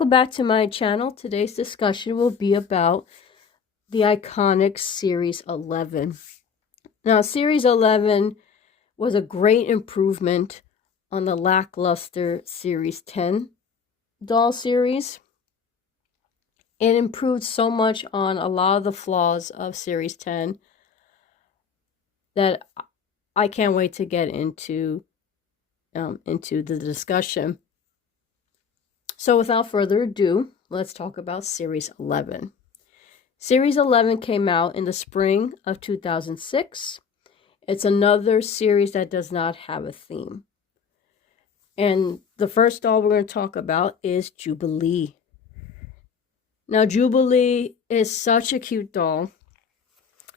welcome back to my channel. Today's discussion will be about the iconic Series 11. Now, Series 11 was a great improvement on the lackluster Series 10 doll series. It improved so much on a lot of the flaws of Series 10 that I can't wait to get into the discussion. So without further ado, let's talk about Series 11. Series 11 came out in the spring of 2006. It's another series that does not have a theme. And the first doll we're going to talk about is Jubilee. Now, Jubilee is such a cute doll.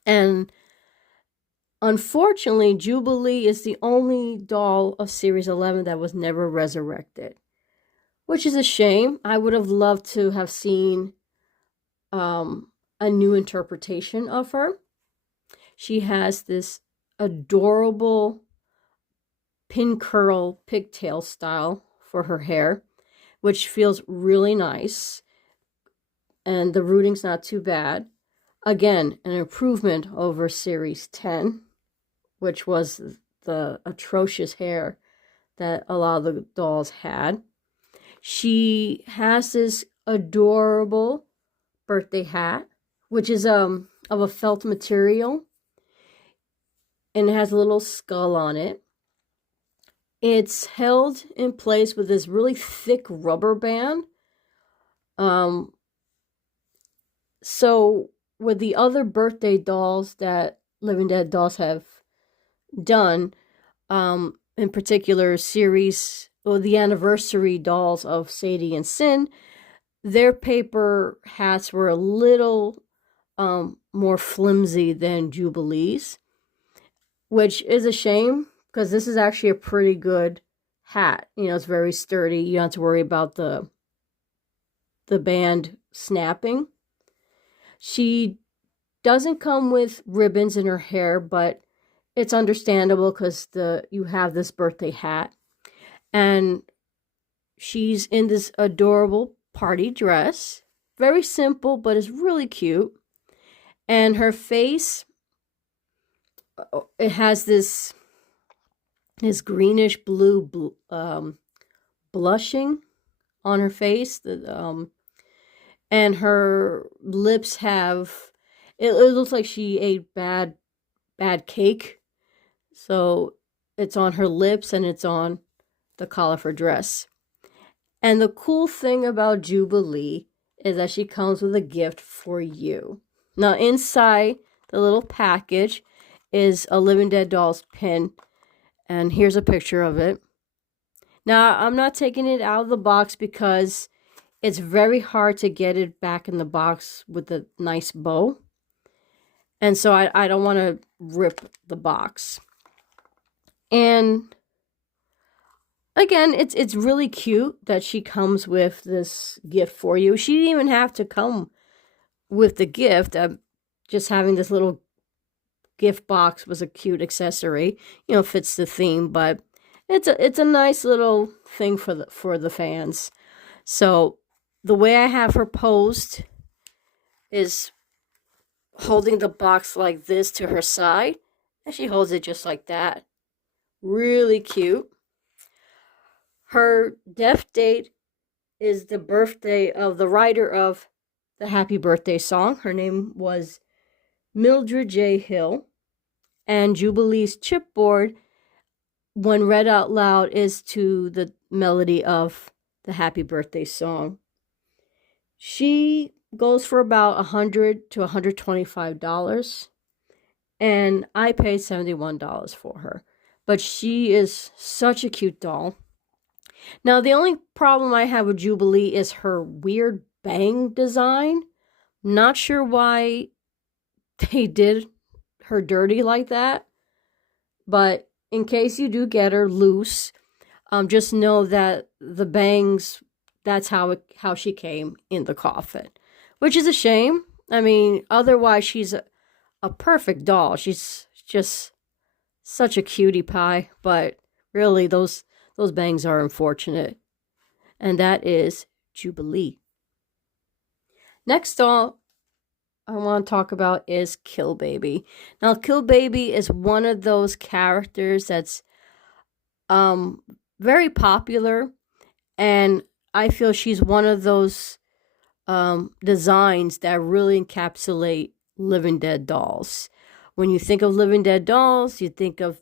And unfortunately, Jubilee is the only doll of Series 11 that was never resurrected, which is a shame. I would have loved to have seen a new interpretation of her. She has this adorable pin curl pigtail style for her hair, which feels really nice. And the rooting's not too bad. Again, an improvement over Series 10, which was the atrocious hair that a lot of the dolls had. She has this adorable birthday hat, which is of a felt material, and it has a little skull on it. It's held in place with this really thick rubber band. So with the other birthday dolls that Living Dead Dolls have done, in particular the anniversary dolls of Sadie and Sin, their paper hats were a little more flimsy than Jubilee's, which is a shame because this is actually a pretty good hat. You know, it's very sturdy. You don't have to worry about the band snapping. She doesn't come with ribbons in her hair, but it's understandable because you have this birthday hat. And she's in this adorable party dress. Very simple, but it's really cute. And her face, it has this greenish blue blushing on her face. And her lips it looks like she ate bad cake. So it's on her lips and it's on the collar of her dress. And the cool thing about Jubilee is that she comes with a gift for you. Now, inside the little package is a Living Dead Dolls pin. And here's a picture of it. Now, I'm not taking it out of the box because it's very hard to get it back in the box with a nice bow. And so I don't want to rip the box. And again, it's really cute that she comes with this gift for you. She didn't even have to come with the gift. Just having this little gift box was a cute accessory. You know, fits the theme, but it's a nice little thing for the fans. So the way I have her posed is holding the box like this to her side, and she holds it just like that. Really cute. Her death date is the birthday of the writer of the Happy Birthday song. Her name was Mildred J. Hill. And Jubilee's chipboard, when read out loud, is to the melody of the Happy Birthday song. She goes for about $100 to $125, and I paid $71 for her. But she is such a cute doll. Now, the only problem I have with Jubilee is her weird bang design. Not sure why they did her dirty like that, but in case you do get her loose, just know that the bangs, that's how she came in the coffin, which is a shame. I mean, otherwise she's a perfect doll. She's just such a cutie pie, but really those bangs are unfortunate. And that is Jubilee. Next doll I want to talk about is Kill Baby. Now, Kill Baby is one of those characters that's very popular, and I feel she's one of those designs that really encapsulate Living Dead dolls. When you think of Living Dead dolls, you think of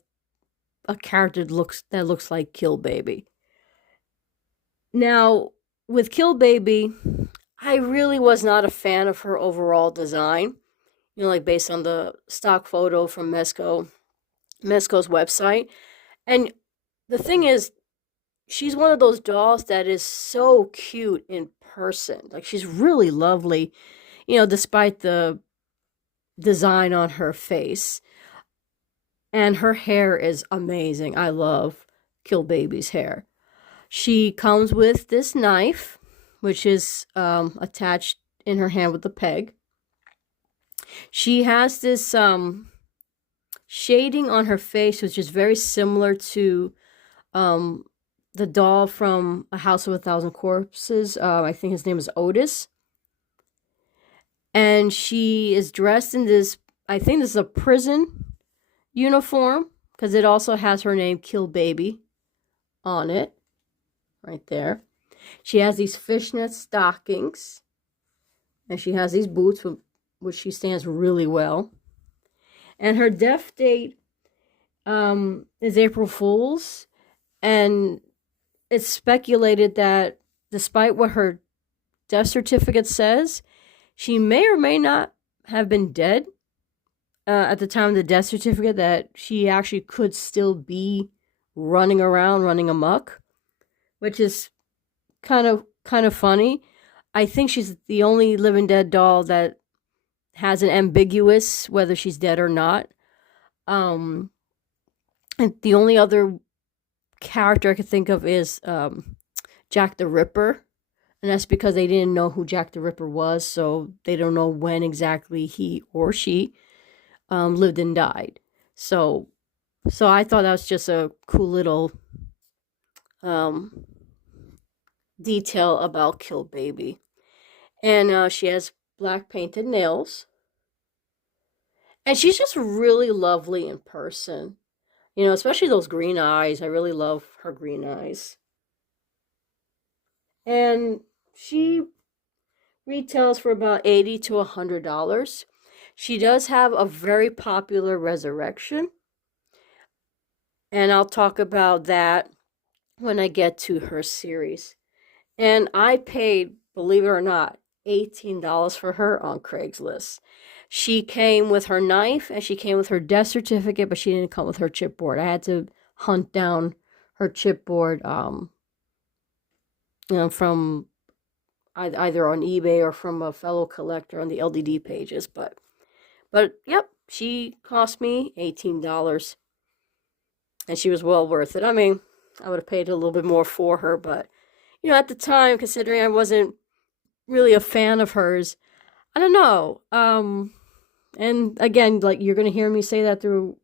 a character that looks like Kill Baby. Now, with Kill Baby, I really was not a fan of her overall design. You know, like based on the stock photo from Mezco's website. And the thing is, she's one of those dolls that is so cute in person. Like, she's really lovely, you know, despite the design on her face. And her hair is amazing. I love Kill Baby's hair. She comes with this knife, which is attached in her hand with a peg. She has this shading on her face, which is very similar to the doll from A House of a Thousand Corpses. I think his name is Otis. And she is dressed in this, I think this is a prison uniform, because it also has her name, Kill Baby, on it. Right there. She has these fishnet stockings. And she has these boots, which she stands really well. And her death date is April Fool's. And it's speculated that despite what her death certificate says, she may or may not have been dead at the time of the death certificate, that she actually could still be running around, running amok, which is kind of funny. I think she's the only Living Dead doll that has an ambiguous whether she's dead or not. And the only other character I could think of is Jack the Ripper. And that's because they didn't know who Jack the Ripper was, so they don't know when exactly he or she lived and died. So I thought that was just a cool little detail about Kill Baby. And she has black painted nails. And she's just really lovely in person. You know, especially those green eyes. I really love her green eyes. And she retails for about $80 to $100. She does have a very popular resurrection. And I'll talk about that when I get to her series. And I paid, believe it or not, $18 for her on Craigslist. She came with her knife and she came with her death certificate, but she didn't come with her chipboard. I had to hunt down her chipboard, you know, from either on eBay or from a fellow collector on the LDD pages. But yep, she cost me $18, and she was well worth it. I mean, I would have paid a little bit more for her, but you know, at the time, considering I wasn't really a fan of hers, I don't know. And again, like, you're gonna hear me say that through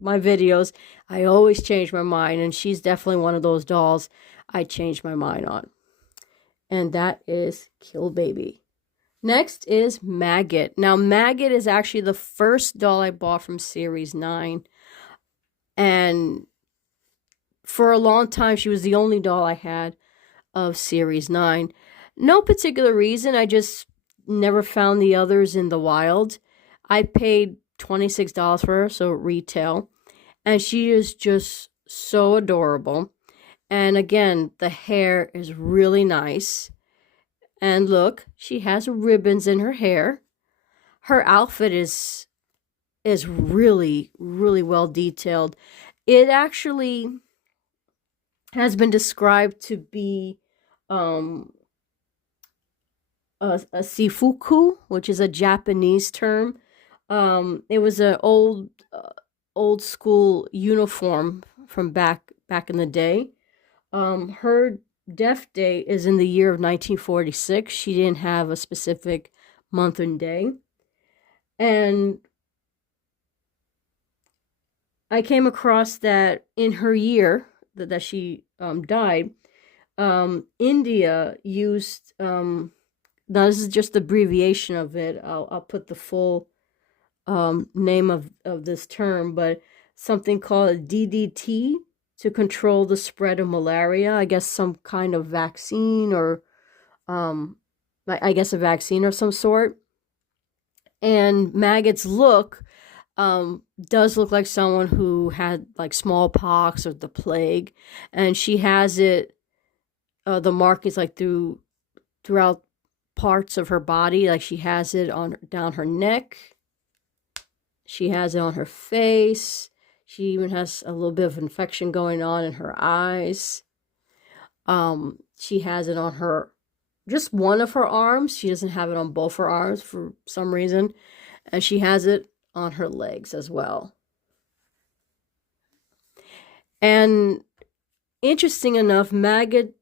my videos, I always change my mind, and she's definitely one of those dolls I changed my mind on. And that is Kill Baby. Next is Maggot. Now, Maggot is actually the first doll I bought from Series 9. And for a long time, she was the only doll I had of Series 9. No particular reason, I just never found the others in the wild. I paid $26 for her, so retail. And she is just so adorable. And again, the hair is really nice. And look, she has ribbons in her hair. Her outfit is really, really well detailed. It actually has been described to be a sifuku, which is a Japanese term. It was an old school uniform from back in the day. Her death date is in the year of 1946. She didn't have a specific month and day. And I came across that in her year that she died, India used, now this is just abbreviation of it. I'll put the full name of this term, but something called DDT to control the spread of malaria. I guess some kind of vaccine, or I guess a vaccine of some sort. And Maggot's look does look like someone who had like smallpox or the plague, and she has it. The mark is like throughout parts of her body. Like she has it on down her neck. She has it on her face. She even has a little bit of infection going on in her eyes. She has it on her, just one of her arms. She doesn't have it on both her arms for some reason. And she has it on her legs as well. And interesting enough, Maggot,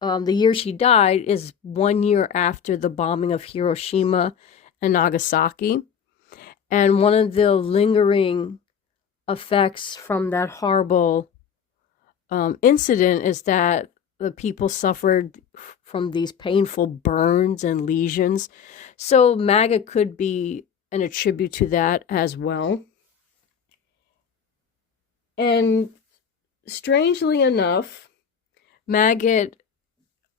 the year she died is 1 year after the bombing of Hiroshima and Nagasaki. And one of the lingering effects from that horrible incident is that the people suffered from these painful burns and lesions. So Maggot could be an attribute to that as well. And strangely enough, Maggot,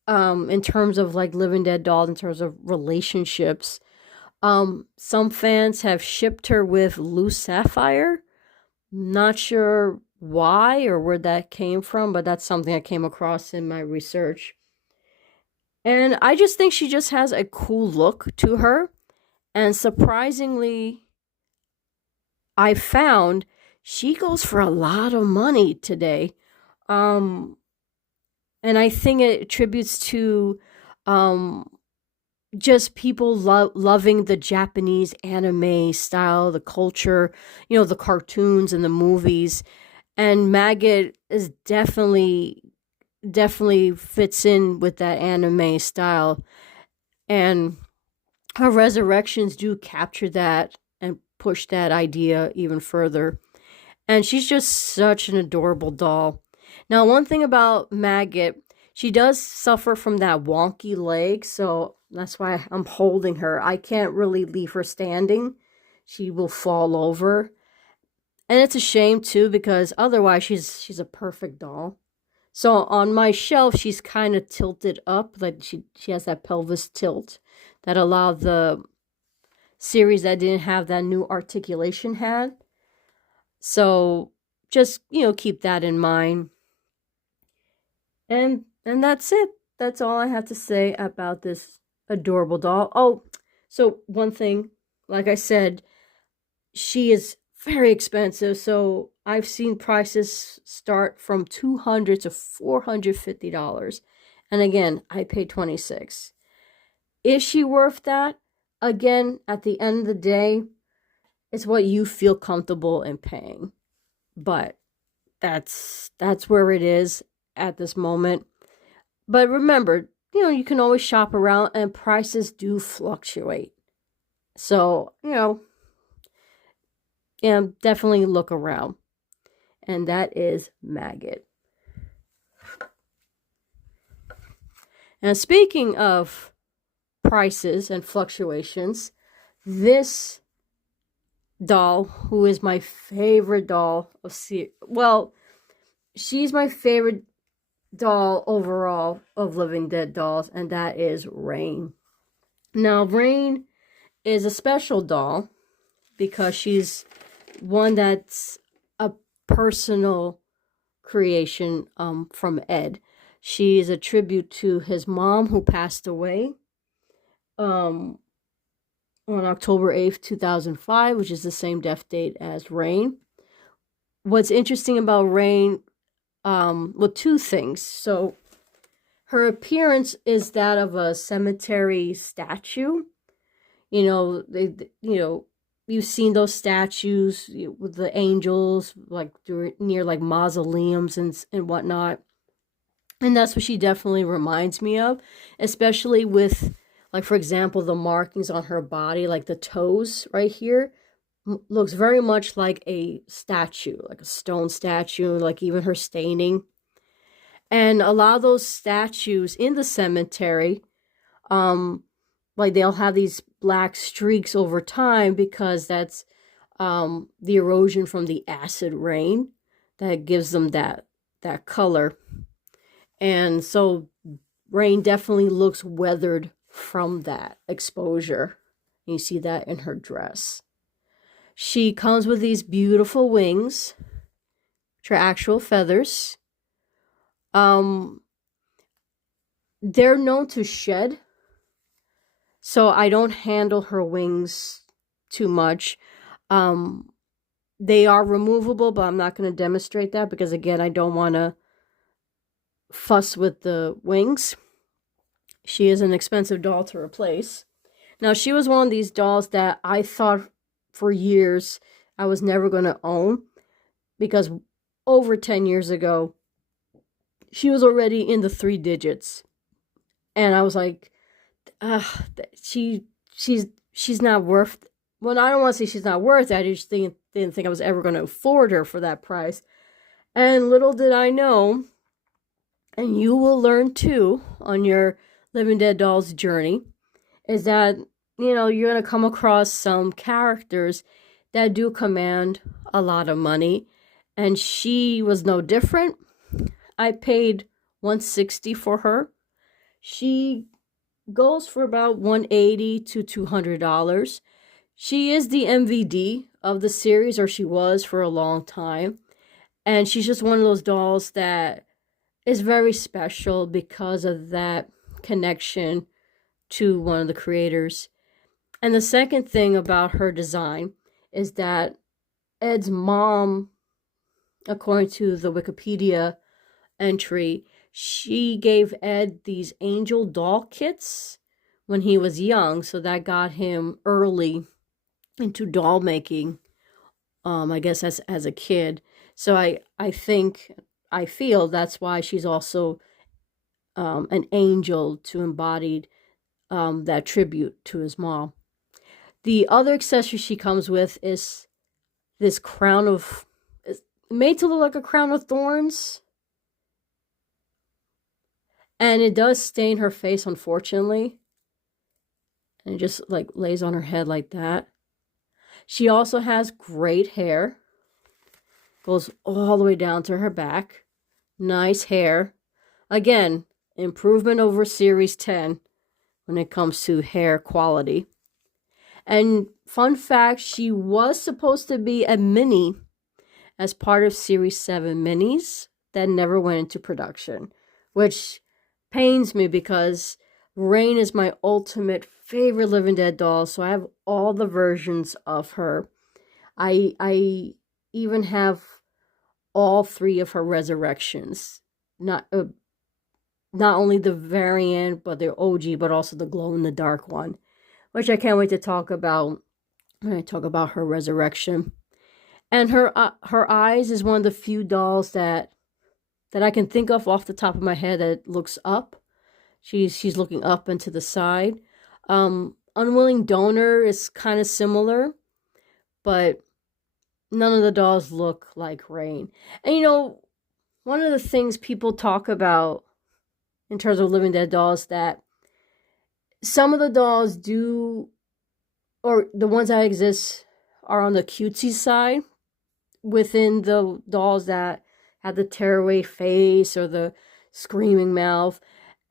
in terms of like Living Dead dolls, in terms of relationships, some fans have shipped her with Lou Sapphire. Not sure why or where that came from, but that's something I came across in my research. And I just think she just has a cool look to her. And surprisingly, I found she goes for a lot of money today. And I think it attributes to just people loving the Japanese anime style, the culture, the cartoons and the movies. And Maggot is definitely fits in with that anime style. And her resurrections do capture that and push that idea even further. And she's just such an adorable doll. Now, one thing about Maggot, she does suffer from that wonky leg, so that's why I'm holding her. I can't really leave her standing. She will fall over. And it's a shame too, because otherwise she's a perfect doll. So on my shelf, she's kind of tilted up, like she has that pelvis tilt that allowed the series that didn't have that new articulation had. So just, keep that in mind. And that's it. That's all I have to say about this adorable doll. Oh, so one thing, like I said, she is very expensive. So I've seen prices start from $200 to $450. And again, I paid $26. Is she worth that? Again, at the end of the day, it's what you feel comfortable in paying. But that's where it is at this moment. But remember, you can always shop around and prices do fluctuate. So, definitely look around. And that is Maggot. And speaking of prices and fluctuations, this doll, who is my favorite doll she's my favorite doll overall of Living Dead dolls, and that is Rain. Now, Rain is a special doll because she's one that's a personal creation from Ed. She is a tribute to his mom, who passed away on October 8th, 2005, which is the same death date as Rain. What's interesting about Rain, two things. So her appearance is that of a cemetery statue. You've seen those statues with the angels, like near like mausoleums and whatnot. And that's what she definitely reminds me of, especially with, like, for example, the markings on her body, like the toes right here, looks very much like a statue, like a stone statue, like even her staining. And a lot of those statues in the cemetery, like they'll have these black streaks over time because that's the erosion from the acid rain that gives them that color. And so Rain definitely looks weathered from that exposure. You see that in her dress. She comes with these beautiful wings, which are actual feathers. They're known to shed, so I don't handle her wings too much. They are removable, but I'm not going to demonstrate that because, again, I don't want to fuss with the wings. She is an expensive doll to replace. Now, she was one of these dolls that I thought for years I was never going to own because over 10 years ago, she was already in the 3 digits. And I was like, she's not worth. Well, I don't want to say she's not worth it. I just didn't think I was ever going to afford her for that price. And little did I know, and you will learn too on your Living Dead Dolls journey, is that, you're going to come across some characters that do command a lot of money. And she was no different. I paid $160 for her. She goes for about $180 to $200. She is the MVD of the series, or she was for a long time. And she's just one of those dolls that is very special because of that connection to one of the creators. And the second thing about her design is that Ed's mom, according to the Wikipedia entry, she gave Ed these angel doll kits when he was young, so that got him early into doll making, I guess as a kid. So I feel that's why she's also an angel to embody that tribute to his mom. The other accessory she comes with is this crown of, made to look like a crown of thorns. And it does stain her face, unfortunately. And it just like lays on her head like that. She also has great hair. Goes all the way down to her back. Nice hair. Again, improvement over Series 10 when it comes to hair quality. And fun fact, she was supposed to be a mini as part of Series 7 minis that never went into production, which pains me because Rain is my ultimate favorite Living Dead doll, so I have all the versions of her. I even have all 3 of her resurrections. Not only the variant, but the OG, but also the glow-in-the-dark one, which I can't wait to talk about when I talk about her resurrection. And her eyes is one of the few dolls that I can think of off the top of my head that looks up. She's looking up and to the side. Unwilling Donor is kind of similar, but none of the dolls look like Rain. And one of the things people talk about in terms of Living Dead dolls, that some of the dolls do, or the ones that exist, are on the cutesy side within the dolls that have the tearaway face or the screaming mouth.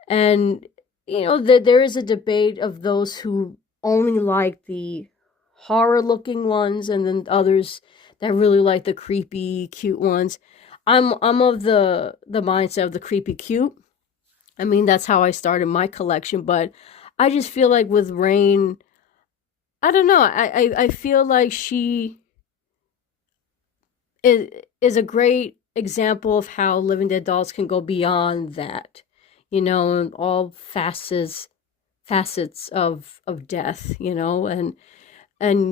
And, there is a debate of those who only like the horror-looking ones and then others that really like the creepy, cute ones. I'm of the mindset of the creepy cute. I mean, that's how I started my collection, but I just feel like with Rain, I don't know, I feel like she is a great example of how Living Dead dolls can go beyond that, all facets of death, and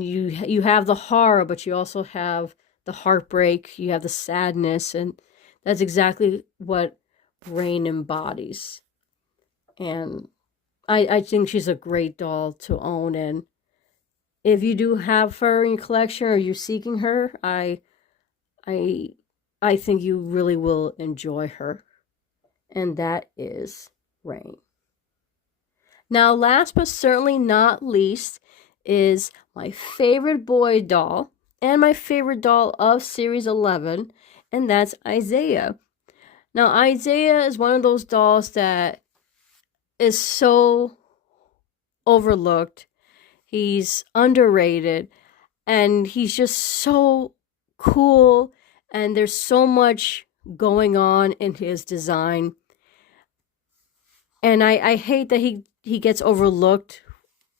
you have the horror, but you also have the heartbreak, you have the sadness, and that's exactly what Rain embodies. And I think she's a great doll to own. And if you do have her in your collection or you're seeking her, I think you really will enjoy her. and that is Rain. Now, last but certainly not least is my favorite boy doll and my favorite doll of Series 11, and that's Isaiah. Now, Isaiah is one of those dolls that is so overlooked. He's underrated, and he's just so cool, and there's so much going on in his design. And I hate that he gets overlooked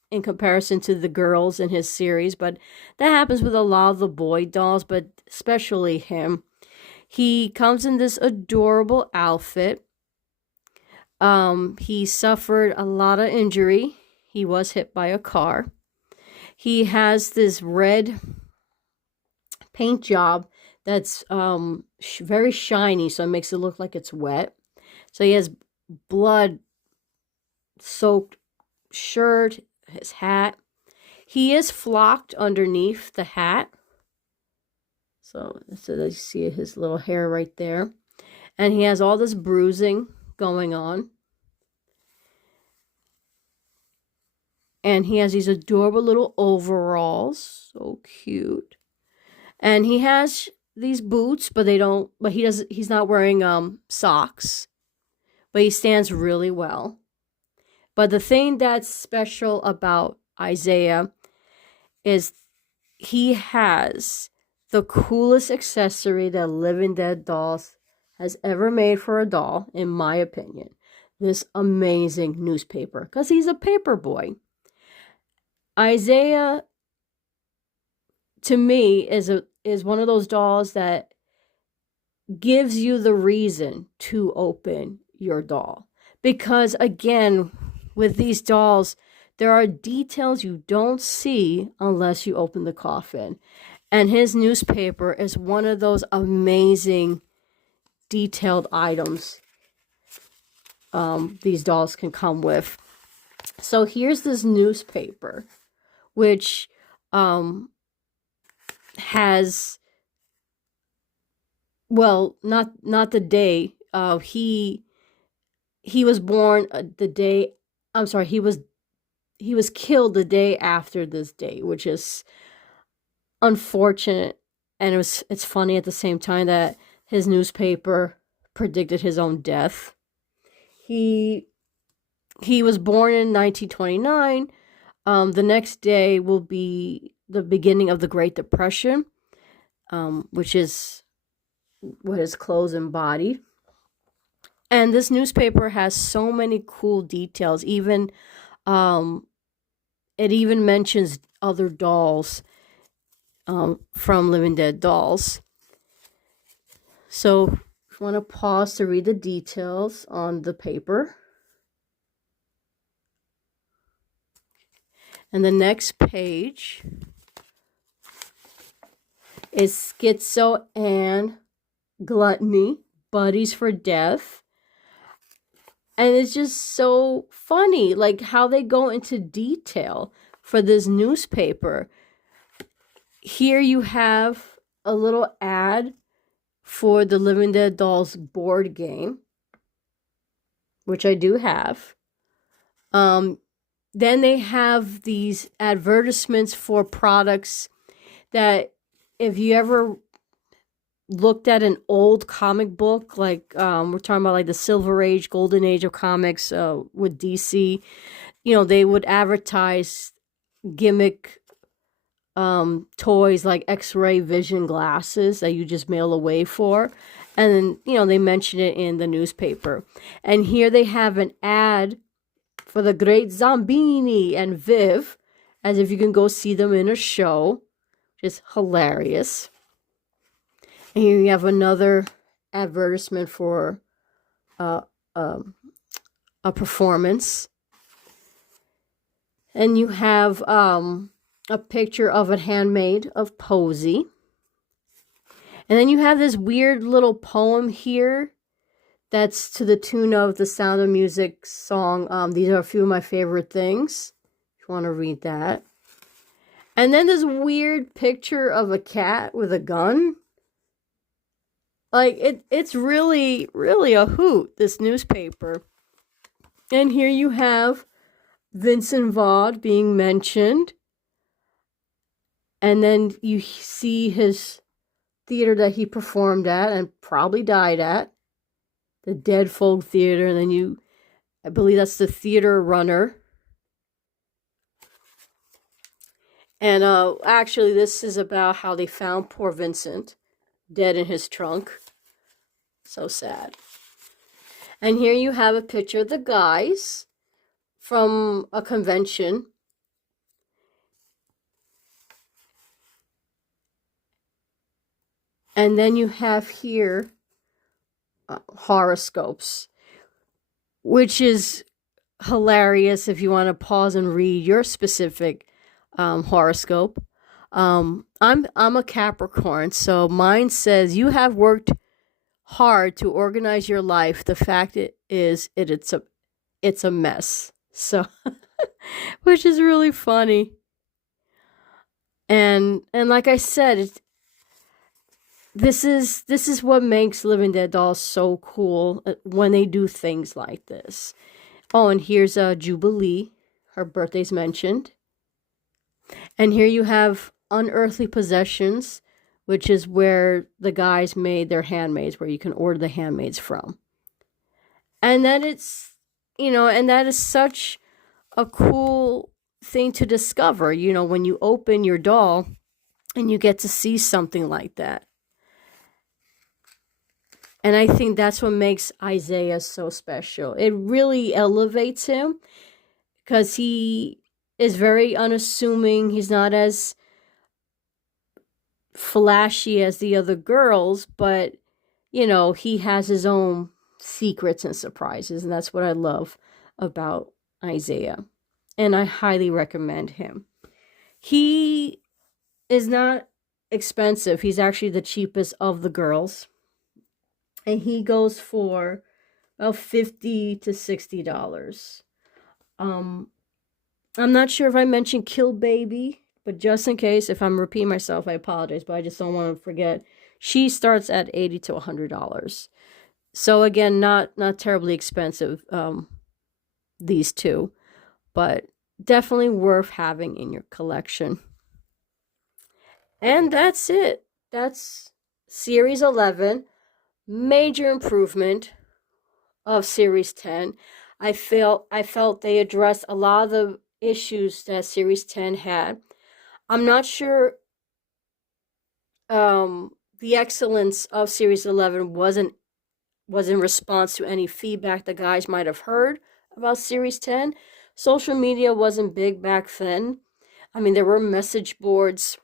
in comparison to the girls in his series, but that happens with a lot of the boy dolls, but especially him. He comes in this adorable outfit. He suffered a lot of injury. He was hit by a car. He has this red paint job that's very shiny, so it makes it look like it's wet. So he has blood soaked shirt, his hat. He is flocked underneath the hat. So you see his little hair right there. And he has all this bruising going on. And he has these adorable little overalls. So cute. And he has these boots, but he's not wearing socks. But he stands really well. But the thing that's special about Isaiah is he has the coolest accessory that Living Dead Dolls has ever made for a doll, in my opinion. This amazing newspaper, because he's a paper boy. Isaiah, to me, is one of those dolls that gives you the reason to open your doll. Because again, with these dolls, there are details you don't see unless you open the coffin. And his newspaper is one of those amazing detailed items these dolls can come with. So here's this newspaper, which has, well, not the day. He was born the day. I'm sorry. He was killed the day after this date, which is unfortunate, and it's funny at the same time that his newspaper predicted his own death. He was born in 1929. The next day will be the beginning of the Great Depression, which is what his clothes embody. And this newspaper has so many cool details. Even it even mentions other dolls from Living Dead Dolls. So if you want to pause to read the details on the paper. And the next page is Schizo and Gluttony, Buddies for Death. And it's just so funny, like how they go into detail for this newspaper. Here you have a little ad for the Living Dead Dolls board game, which I do have. Then they have these advertisements for products that, if you ever looked at an old comic book, like we're talking about like the Silver Age, Golden Age of comics with DC, they would advertise gimmick toys like X-ray vision glasses that you just mail away for. And then, they mention it in the newspaper. And here they have an ad for the great Zombini and Viv, as if you can go see them in a show, which is hilarious. And here you have another advertisement for a performance. And you have a picture of a handmaid of Posey. And then you have this weird little poem here that's to the tune of the Sound of Music song. These are a few of my favorite things, if you want to read that. And then this weird picture of a cat with a gun. Like it's really, really a hoot, this newspaper. And here you have Vincent Vaughn being mentioned. And then you see his theater that he performed at and probably died at, the Dead Folk Theater. And then I believe that's the theater runner. And actually, this is about how they found poor Vincent dead in his trunk. So sad. And here you have a picture of the guys from a convention. And then you have here horoscopes, which is hilarious if you want to pause and read your specific horoscope. I'm a Capricorn, so mine says you have worked hard to organize your life. The fact it's a mess. So, which is really funny. And like I said, this is what makes Living Dead Dolls so cool when they do things like this. Oh, and here's Jubilee. Her birthday's mentioned. And here you have Unearthly Possessions, which is where the guys made their handmaids, where you can order the handmaids from. And that and that is such a cool thing to discover, when you open your doll and you get to see something like that. And I think that's what makes Isaiah so special. It really elevates him because he is very unassuming. He's not as flashy as the other girls, but, he has his own secrets and surprises. And that's what I love about Isaiah. And I highly recommend him. He is not expensive. He's actually the cheapest of the girls. And he goes for about $50 to $60. I'm not sure if I mentioned Kill Baby, but just in case, if I'm repeating myself, I apologize, but I just don't want to forget. She starts at $80 to $100. So again, not terribly expensive, these two, but definitely worth having in your collection. And that's it. That's Series 11. Major improvement of Series 10. I felt they addressed a lot of the issues that Series 10 had. I'm not sure the excellence of Series 11 was in response to any feedback the guys might have heard about Series 10. Social media wasn't big back then. I mean, there were message boards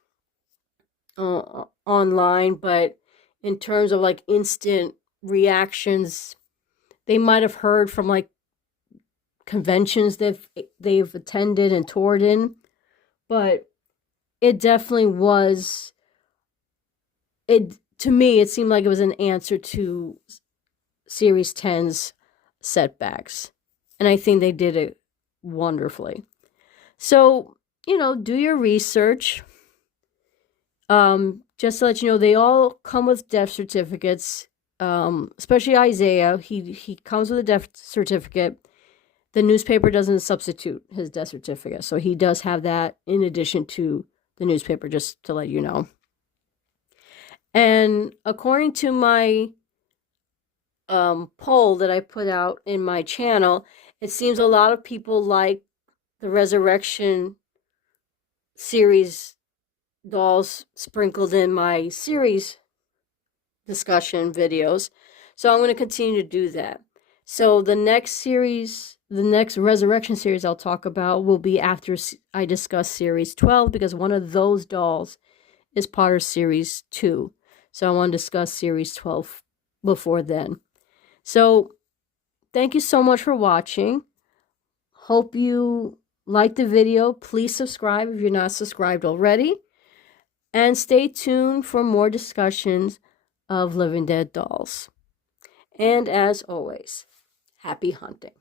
online, but in terms of like instant reactions, they might have heard from like conventions that they've attended and toured in, but it definitely was. To me, it seemed like it was an answer to Series 10's setbacks, and I think they did it wonderfully. So, do your research. Just to let you know, they all come with death certificates. Especially Isaiah, he comes with a death certificate. The newspaper doesn't substitute his death certificate, so he does have that in addition to the newspaper, just to let you know. And according to my poll that I put out in my channel, it seems a lot of people like the Resurrection series dolls sprinkled in my series discussion videos. So I'm going to continue to do that. So the next Resurrection series I'll talk about will be after I discuss Series 12, because one of those dolls is part of Series 2. So I want to discuss Series 12 before then. So thank you so much for watching. Hope you liked the video. Please subscribe if you're not subscribed already. And stay tuned for more discussions of Living Dead dolls. And as always, happy hunting.